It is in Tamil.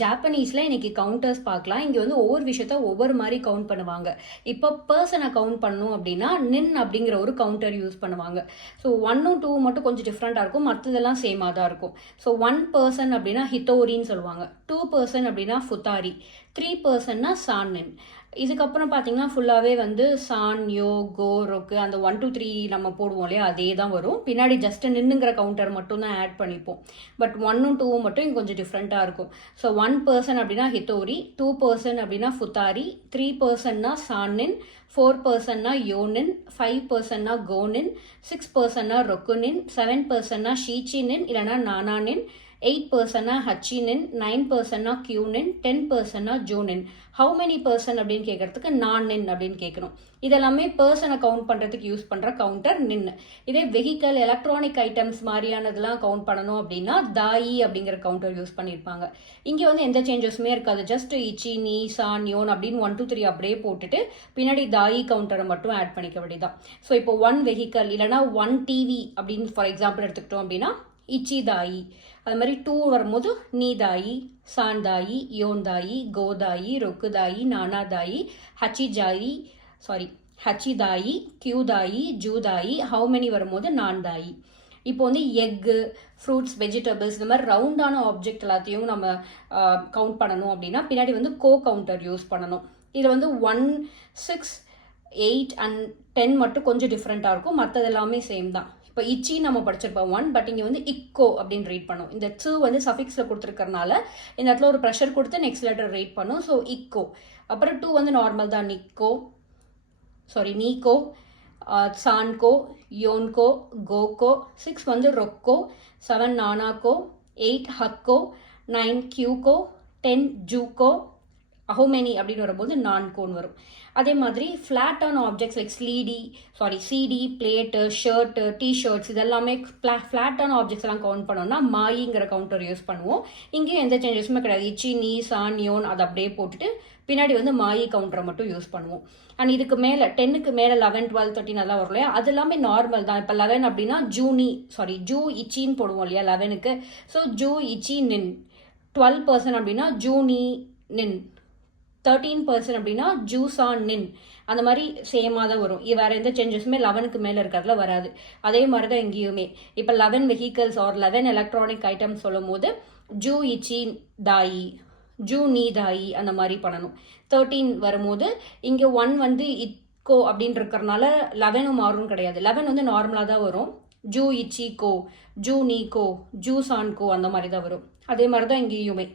ஜாப்பனீஸ்ல இன்னைக்கு கவுண்டர்ஸ் பார்க்கலாம். இங்க வந்து ஒவ்வொரு விஷயத்த ஒவ்வொரு மாதிரி கவுண்ட் பண்ணுவாங்க. இப்போ பர்சனை கவுண்ட் பண்ணணும் அப்படின்னா நின் அப்படிங்கிற ஒரு கவுண்டர் யூஸ் பண்ணுவாங்க. ஸோ 1ம் 2 மட்டும் கொஞ்சம் டிஃப்ரெண்டா இருக்கும், மற்றதெல்லாம் சேமாக தான் இருக்கும். ஸோ 1 பர்சன் அப்படின்னா ஹித்தோரின்னு சொல்லுவாங்க, 2 பர்சன் அப்படின்னா ஃபுத்தாரி, 3 பர்சன்னா சான்னின். இதுக்கப்புறம் பார்த்தீங்கன்னா ஃபுல்லாகவே வந்து சான் யோ கோ ரொக்கு அந்த 1 2 3 நம்ம போடுவோம் இல்லையா, அதே தான் வரும். பின்னாடி ஜஸ்ட் நின்னுங்கிற கவுண்டர் மட்டும் தான் ஆட் பண்ணிப்போம். பட் 1ம் 2ம் மட்டும் இங்கே கொஞ்சம் டிஃப்ரெண்ட்டாக இருக்கும். ஸோ 1 பர்சன் அப்படின்னா ஹித்தோரி, 2 பர்சன் அப்படின்னா ஃபுத்தாரி, 3 பர்சன்னா சான்னின், 4 பர்சன்னா யோனின், 5 பர்சன்னா கோனின், 6 பர்சன்னா ரொக்குனின், 7 பர்சன்னா ஷீச்சினின் இல்லைனா நானானின், 8 பர்சன்னா ஹச்சினின், 9 பர்சன்னா கியூனின், 10 பர்சன்னா ஜோனின். ஹவு மெனி பர்சன் அப்படின்னு கேட்கறதுக்கு நானின் அப்படின்னு கேட்கணும். இதெல்லாமே பர்சனை கவுண்ட் பண்ணுறதுக்கு யூஸ் பண்ணுற கவுண்டர் நின். இதே வெஹிக்கல் எலக்ட்ரானிக் ஐட்டம்ஸ் மாதிரியானதெல்லாம் கவுண்ட் பண்ணணும் அப்படின்னா தாயி அப்படிங்கிற கவுண்டர் யூஸ் பண்ணியிருப்பாங்க. இங்கே வந்து எந்த சேஞ்சஸுமே இருக்காது. ஜஸ்ட் இச்சி நீ சான் யோன் அப்படின்னு 1 2 3 அப்படியே போட்டுட்டு பின்னாடி தாயி கவுண்டரை மட்டும் ஆட் பண்ணிக்க வேண்டியதான். ஸோ இப்போ 1 வெஹிக்கல் இல்லைனா 1 டிவி அப்படின்னு ஃபார் எக்ஸாம்பிள் எடுத்துக்கிட்டோம் அப்படின்னா இச்சி தாயி. அது மாதிரி 2 வரும்போது நீ தாயி, சான் தாயி, யோன் தாயி, கோ தாயி, ரொக்கு தாயி, நானா தாயி, ஹச்சி தாயி, கியூ தாயி, ஜூ தாயி, ஹவு மெனி வரும்போது நான் தாயி. இப்போ வந்து எக்கு, ஃப்ரூட்ஸ், வெஜிடபிள்ஸ் இந்த மாதிரி ரவுண்டான ஆப்ஜெக்ட் எல்லாத்தையும் நம்ம கவுண்ட் பண்ணணும் அப்படின்னா பின்னாடி வந்து கோ கவுண்டர் யூஸ் பண்ணணும். இதில் வந்து 1 6 8 and 10 மட்டும் கொஞ்சம் டிஃப்ரெண்ட்டாக இருக்கும், மற்றது எல்லாமே சேம் தான். இப்போ இச்சி நம்ம படிச்சிருப்போம் 1, பட் இங்கே வந்து இக்கோ அப்படின்னு ரீட் பண்ணும். இந்த ச்சு வந்து சஃபிக்ஸில் கொடுத்துருக்கறனால இந்த இடத்துல ஒரு ப்ரெஷர் கொடுத்து நெக்ஸ்ட் லெட்டர் ரீட் பண்ணும். So eco. அப்புறம் 2 வந்து நார்மல் தான், நீக்கோ, சான்கோ, யோன்கோ, கோகோ. 6 வந்து ரொக்கோ, 7 நானாக்கோ, 8 ஹக்கோ, 9 கியூகோ, 10 ஜூகோ, ஹவு மெனி அப்படின்னு வரும்போது நான்கோன்னு வரும். அதே மாதிரி ஃப்ளாட்டான objects like CD, plate, shirt, t-shirts இதெல்லாமே ஃப்ளாட்டான ஆப்ஜெக்ட்ஸ் எல்லாம் கவுண்ட் பண்ணோம்னா மாயிங்கிற கவுண்டர் யூஸ் பண்ணுவோம். இங்கேயும் எந்த சேஞ்சஸுமே கிடையாது. இச்சி நீ சான் யோன் அதை அப்படியே போட்டுட்டு பின்னாடி வந்து மாயி கவுண்டரை மட்டும் யூஸ் பண்ணுவோம். அண்ட் இதுக்கு மேலே 10க்கு மேலே 11 12 13 அதெல்லாம் வரும் இல்லையா, அது எல்லாமே நார்மல் தான். இப்போ 11 அப்படின்னா ஜூ இச்சின்னு போடுவோம் இல்லையா 11க்கு. ஸோ ஜூ இச்சி நின். 12 பர்சன் அப்படின்னா ஜூனி நின். 13 பர்சன் அப்படின்னா ஜூசான் நின். அந்த மாதிரி சேமாக தான் வரும். வேற எந்த சேஞ்சஸுமே 11க்கு மேலே இருக்கிறதுல வராது. அதே மாதிரி தான் இங்கேயுமே. இப்போ 11 வெஹிக்கல்ஸ் ஆர் 11 எலக்ட்ரானிக் ஐட்டம்ஸ் சொல்லும் போது ஜூ இச்சி தாயி, ஜூ நீ தாயி அந்த மாதிரி பண்ணணும். 13 வரும்போது இங்கே 1 வந்து இக்கோ அப்படின்னு இருக்கிறதுனால 11ம் மாறும் கிடையாது. 11 வந்து நார்மலாக தான் வரும். ஜூ இச்சி கோ, ஜூ நீ கோ, ஜூ சான் கோ அந்த மாதிரி தான் வரும். அதே மாதிரி தான் இங்கேயுமே.